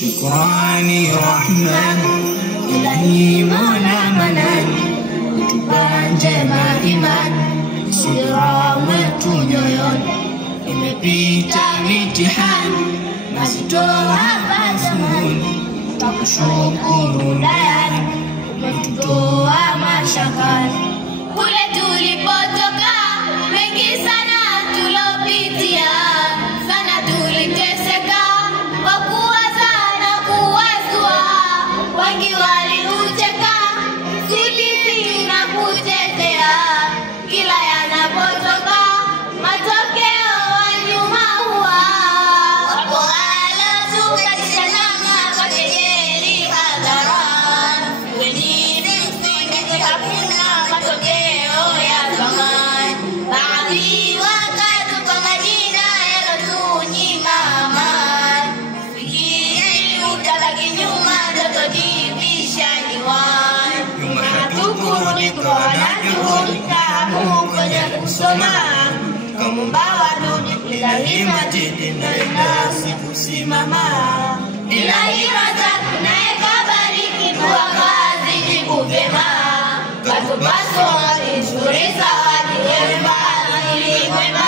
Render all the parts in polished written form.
Shukrani Rahman, Ilahi Mola Manan, njema imani, subira mwetu nyoyoni. Imepita mitihani, mazito hapa zamani, tukushukuru dayani, umetutoa mashakani. Kule tulipotoka, mengi sana tulopitia, sana tuliteseka, kwa kuwaza na kuwazua, wengi walitucheka, sisi na kutetea, kila yanapotoka, matokeo nyuma huwa. Wapo wala tukatisha nama kwa kejeli hadharani, wengine msingi hakuna matokeo ya zamani, baadhi wakatupa majina yalotunyima amani. Fikiri utabaki nyuma, ndoto divisha niwani. Nyuma hatukurudi kwa juhudi, kamu kwenye kusoma, Kamuumba wadudu, Ilahi Majidi na nasi kusimama. Ilahi Razak naye kabariki, dua kazi jibu vyema, katupa swali nzuri zawadi, wewe mbali mwema.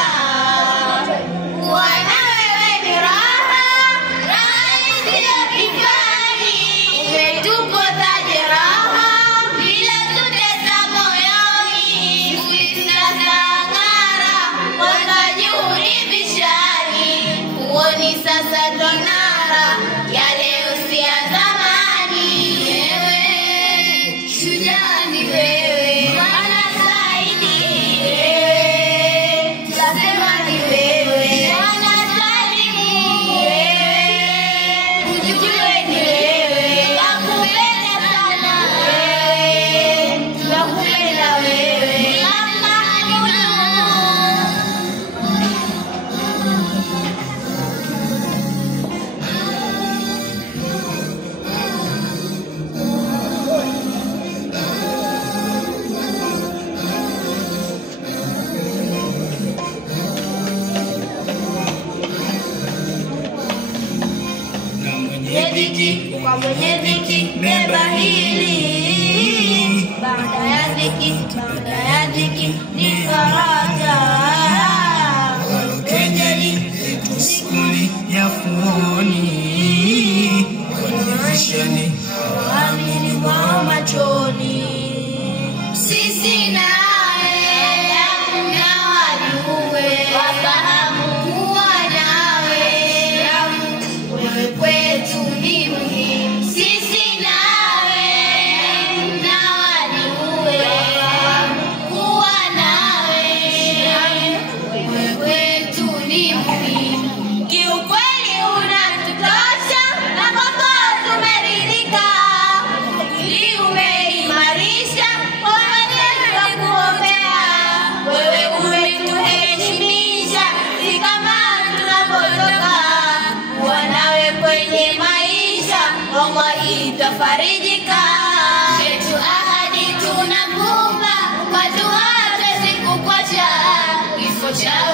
Wana wewe ni raha, raha isiyo kifani, umetupoza jeraha, bila tutesa moyoni. Ulisasa ng'ara, waka juhudi bishani, uoni sasa tonara, yale usia zamani. Wewe shujaa ni wewe, Mwana Saidi wewe, tasema ni wewe, Mwana Salimu wewe, ujue ni wewe, nakupenda sana wewe, nakupenda wewe, Mama Amina. Na mwenye dhiki, Kwa mwenye dhiki beba hili, baada ya dhiki ni faraja. walokejeli yetu skuli ya fuoni, walivisheni Amini kwa machoni, sisi nawe na wajue, wafahamu kuwa nawe, wewe kwetu ni muhimu. Sisi nawe na wajue, wafahamu kuwa nawe, wewe kwetu ni muhimu. Kiukweli unatutosha na kwako tumeridhika, ili umeimarisha kwa maneno ya kuombea. Wewe umetuheshimisha, si kama tunapotoka, kuwa nawe kwenye maisha, wallahi tutafarijika. Yetu ahadi tunakupa, kwa dua hatuwezi kukuacha, kifo chako